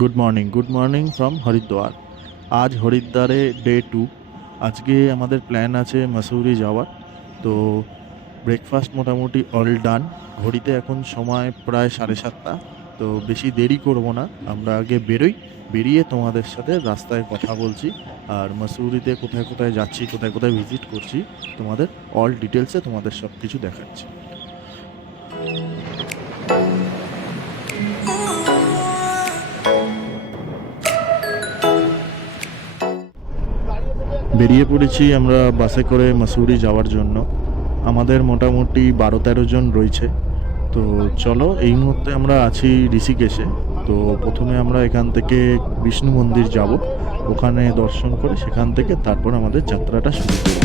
Good morning from Haridwar. আজ হরিদ্বারে day 2। আজকে আমাদের প্ল্যান আছে মাসুরি যাওয়ার। তো ব্রেকফাস্ট মোটামুটি অল ডান। ঘড়িতে এখন সময় প্রায় 7:30। তো বেশি দেরি করব না, আমরা আগে বেরোই। বেরিয়ে তোমাদের সাথে রাস্তায় কথা বলছি, আর মাসুরিতে কোথায় কোথায় যাচ্ছি, কোথায় কোথায় ভিজিট করছি, তোমাদের অল ডিটেলসে তোমাদের সব কিছু দেখাচ্ছি। বেরিয়ে পড়েছি আমরা বাসে করে মাসুরি যাওয়ার জন্য। আমাদের মোটামুটি 12-13 জন রয়েছে। তো চলো, এই মুহূর্তে আমরা আছি ঋষিকেশে। তো প্রথমে আমরা এখান থেকে বিষ্ণু মন্দির যাব, ওখানে দর্শন করে সেখান থেকে তারপর আমাদের যাত্রাটা শুরু করব।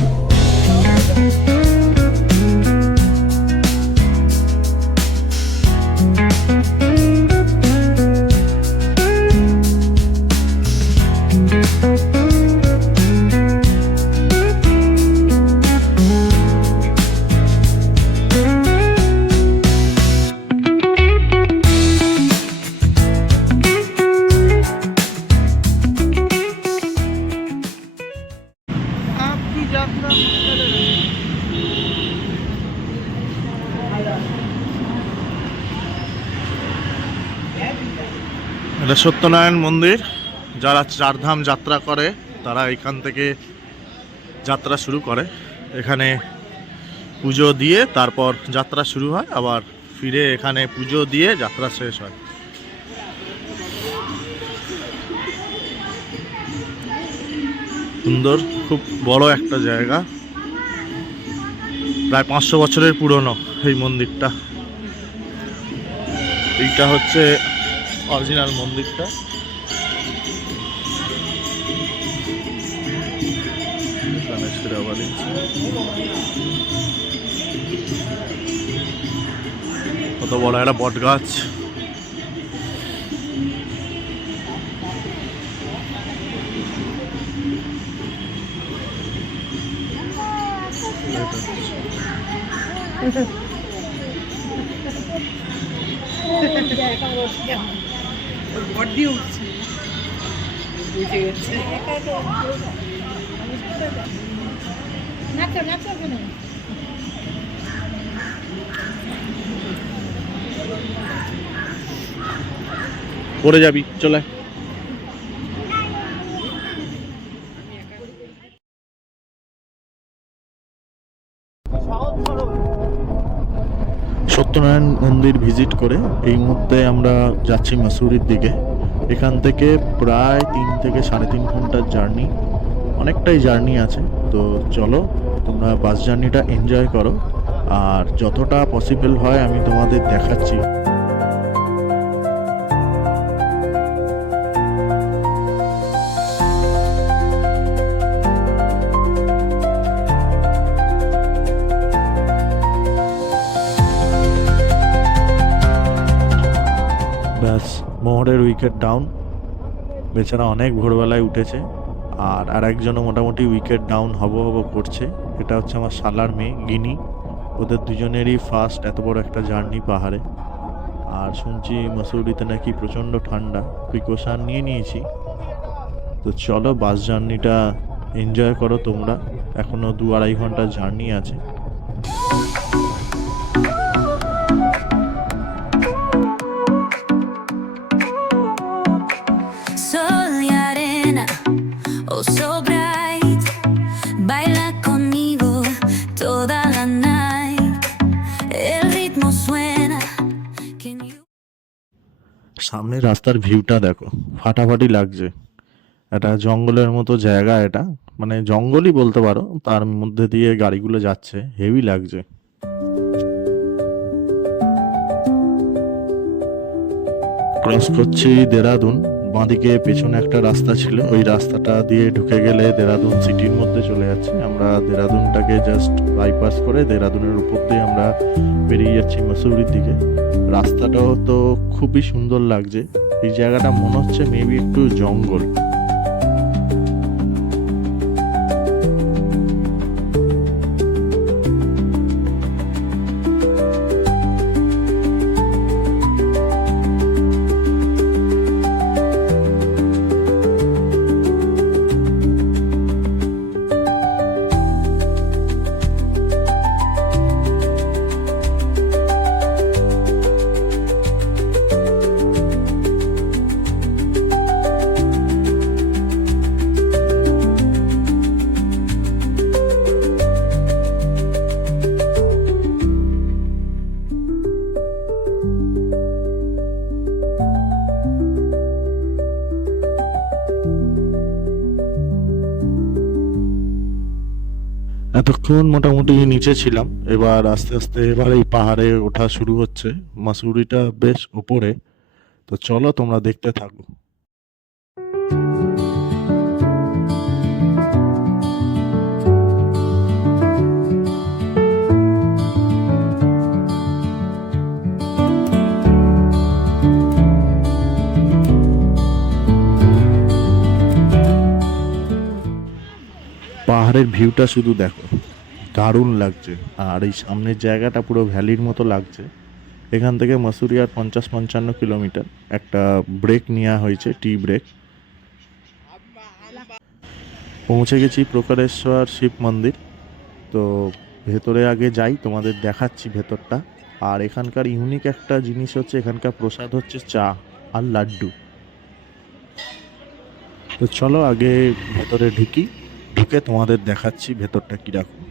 এটা সত্যনারায়ণ মন্দির। যারা চারধাম যাত্রা করে তারা এখান থেকে যাত্রা শুরু করে। এখানে পুজো দিয়ে তারপর যাত্রা শুরু হয়, আবার ফিরে এখানে পুজো দিয়ে যাত্রা শেষ হয়। সুন্দর, খুব বড় একটা জায়গা। প্রায় 500 বছরের পুরনো এই মন্দিরটা। এইটা হচ্ছে অরিজিনাল মন্দিরটা। কত বড় একটা বট গাছ। পড়ে যাবি, চলে। সত্যনারায়ণ মন্দির ভিজিট করে এই মুহূর্তে আমরা যাচ্ছি মাসুরির দিকে। এখান থেকে প্রায় 3 থেকে 3.5 ঘন্টার জার্নি, অনেকটাই জার্নি আছে। তো চলো, তোমরা বাস জার্নিটা এনজয় করো, আর যতটা পসিবল হয় আমি তোমাদের দেখাচ্ছি। ব্যাস, মোহরের উইকেট ডাউন। বেচারা অনেক ভোরবেলায় উঠেছে, আর আরেকজনও মোটামুটি উইকেট ডাউন হব করছে। এটা হচ্ছে আমার শালার মেয়ে গিনি। ওদের দুজনেরই ফার্স্ট এত বড় একটা জার্নি পাহাড়ে। আর শুনছি মাসুরিতে নাকি প্রচণ্ড ঠান্ডা, প্রিকশন নিয়ে নিয়েছি। তো চলো, বাস জার্নিটা এনজয় করো তোমরা। এখনও 2-2.5 ঘন্টার জার্নি আছে। সামনে রাস্তার ভিউটা দেখো, ফাটাফাটি লাগছে। এটা জঙ্গলের মতো জায়গা, এটা মানে জঙ্গলই বলতে পারো, তার মধ্যে দিয়ে গাড়িগুলো যাচ্ছে, হেভি লাগছে। ক্রস করছি দেরাদুন। বাঁদিকে পেছনে একটা রাস্তা ছিল, ওই রাস্তাটা দিয়ে ঢুকে গেলে দেরাদুন সিটির মধ্যে চলে যাচ্ছে। আমরা দেরাদুনটাকে জাস্ট বাইপাস করে দেরাদুনের উপর দিয়ে আমরা বেরিয়ে যাচ্ছি মাসুরির দিকে। রাস্তাটাও তো খুবই সুন্দর লাগছে। এই জায়গাটা মনে হচ্ছে মেবি একটু জঙ্গল। এতক্ষণ মোটামুটি নিচে ছিলাম, এবার আস্তে আস্তে এবার এই পাহাড়ে ওঠা শুরু হচ্ছে। মাসুরিটা বেশ উপরে, তো চলো তোমরা দেখতে থাকো। পাহাড়ের ভিউটা শুধু দেখো, দারুণ লাগছে। আর এই সামনের জায়গাটা পুরো ভ্যালির মতো লাগছে। এখান থেকে মাসুরি আর 50-55 কিলোমিটার। একটা ব্রেক নেওয়া হয়েছে, টি ব্রেক। পৌঁছে গেছি প্রকারেশ্বর শিব মন্দির। তো ভেতরে আগে যাই, তোমাদের দেখাচ্ছি ভেতরটা। আর এখানকার ইউনিক একটা জিনিস হচ্ছে, এখানকার প্রসাদ হচ্ছে চা আর লাড্ডু। তো চলো আগে ভেতরে ঢুকে তোমাদের দেখাচ্ছি ভেতরটা কীরকম।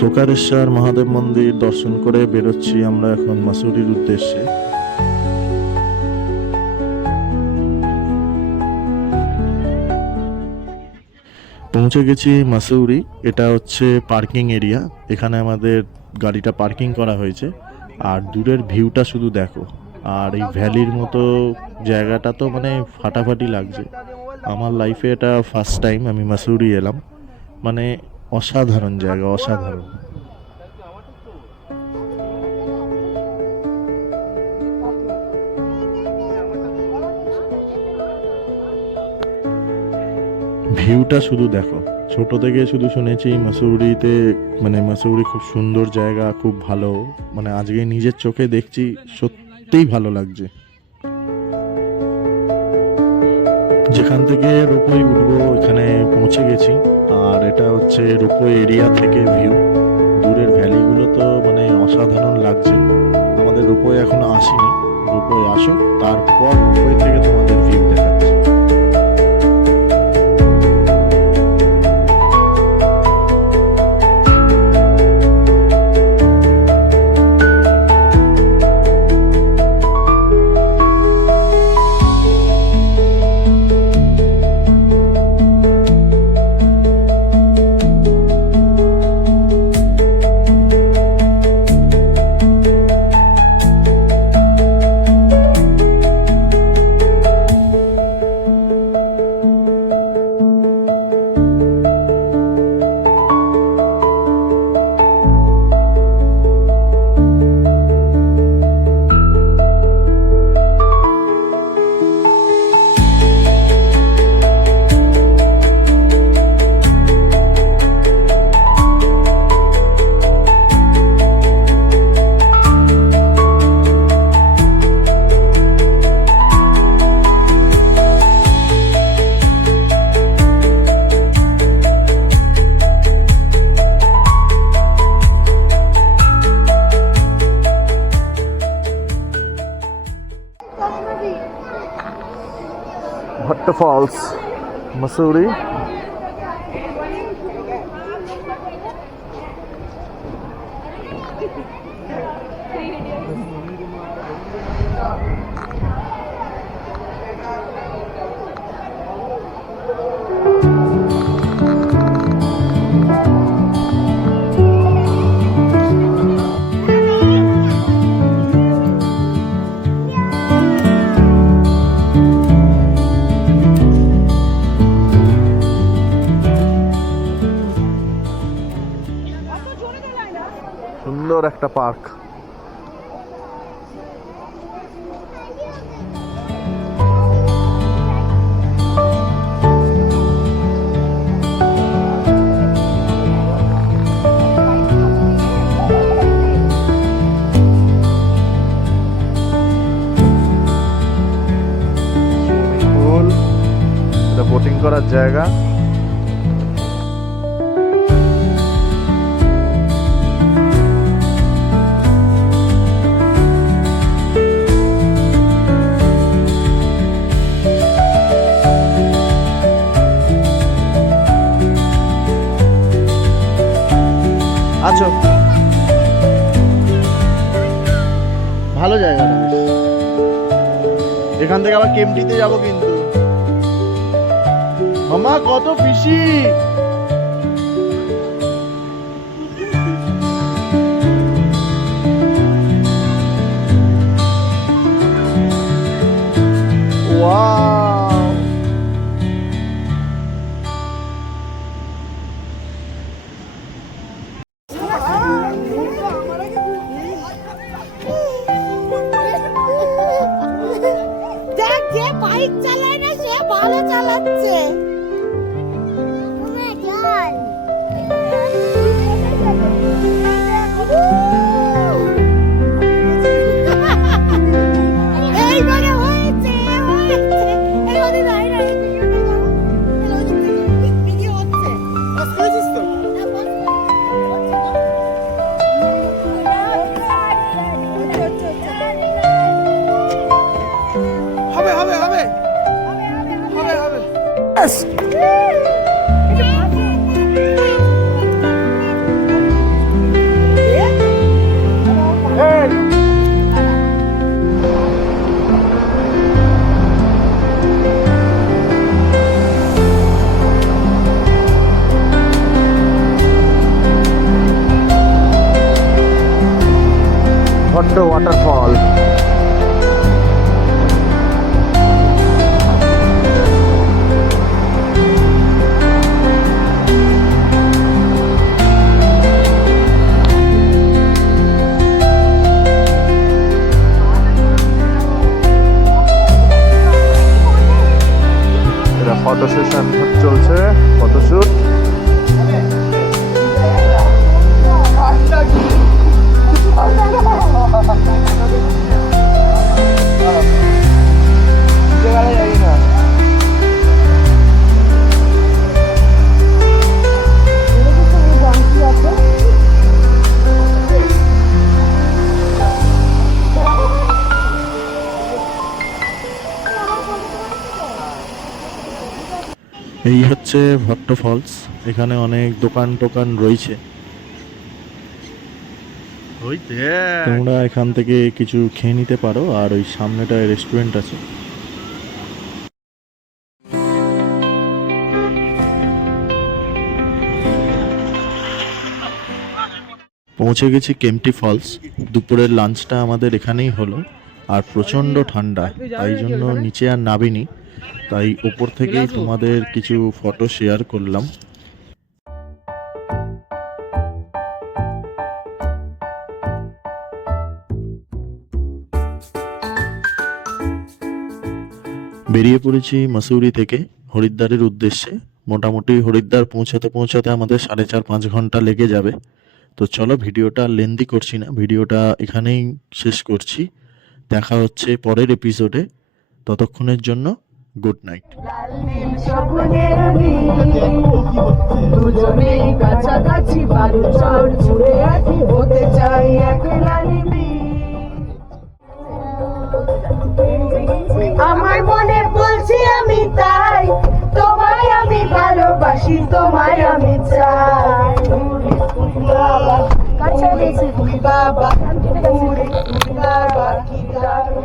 প্রকারেশ্বর মহাদেব মন্দির দর্শন করে বেরোচ্ছি আমরা এখন মাসুরির উদ্দেশ্যে। পৌঁছে গেছি মাসুরি। এটা হচ্ছে পার্কিং এরিয়া, এখানে আমাদের গাড়িটা পার্কিং করা হয়েছে। আর দূরের ভিউটা শুধু দেখো। আর এই ভ্যালির মতো জায়গাটা তো মানে ফাটাফাটি লাগছে। আমার লাইফে এটা ফার্স্ট টাইম আমি মাসুরি এলাম। মানে অসাধারণ জায়গা, অসাধারণ। ভিউটা শুধু দেখো। ছোট থেকে শুধু শুনেছি মাসুরিতে, মানে মাসুরি খুব সুন্দর জায়গা, খুব ভালো। মানে আজকে নিজের চোখে দেখছি, সত্যিই ভালো লাগছে। যেখান থেকে রোপওয়ে উঠবো এখানে পৌঁছে গেছি। আর এটা হচ্ছে রোপওয়ে এরিয়া থেকে ভিউ। দূরের ভ্যালিগুলো তো মানে অসাধারণ লাগছে। আমাদের রোপওয়ে এখনো আসেনি, রোপওয়ে আসুক তারপর রোপওয়ে থেকে তোমাদের ভিউ দেখাচ্ছি। Bhatta Falls, Mussoorie. সুন্দর একটা পার্ক। করার জায়গা। আচ্ছা, ভালো জায়গাটা বেশ। এখান থেকে আবার কেমটিতে যাবো কিন্তু। মামা কত ফিশি! ওয়াও! দেখ, যে বাইক চালায় না সে ভালো চালাচ্ছে। এইবারে হয়েছে, হয়েছে। এই ওদিকে দাঁড়িয়ে দাঁড়িয়ে ভিডিও হচ্ছে। হবে হবে হবে হবে হবে ভট্ট ওয়াটারফল। এটা ফটো সেশন চলছে, ফটোশুট। এই হচ্ছে ভট্ট ফলস। এখানে অনেক দোকান টোকান রয়েছে। তোমরা এখান থেকে কিছু খেয়ে নিতে পারো, আর ওই সামনেটায় রেস্টুরেন্ট আছে। পৌঁছে গেছি কেম্পটি ফলস। দুপুরের লাঞ্চটা আমাদের এখানেই হলো, আর প্রচণ্ড ঠান্ডা, তাই জন্য নিচে আর নামিনি। তাই উপর থেকেই তোমাদের কিছু ফটো শেয়ার করলাম। বেরিয়ে পড়েছি মসুরি থেকে হরিদ্বারের উদ্দেশ্যে। মোটামুটি হরিদ্বার পৌঁছাতে পৌঁছাতে আমাদের 4.5-5 ঘন্টা লেগে যাবে। তো চলো, ভিডিওটা লেন্দি করছি না, ভিডিওটা এখানেই শেষ করছি। দেখা হচ্ছে পরের এপিসোডে। ততক্ষণের জন্য গুড নাইট। দুজনেই কাছাকাছি বালুচর জুড়ে আছি, হতে চাই একলা নিবি। আমার মনে বলছি আমি তাই, তোমায় আমি ভালোবাসি, তোমায় আমি চাই। বাবা কাছে বাবা বাবা কি দারুণ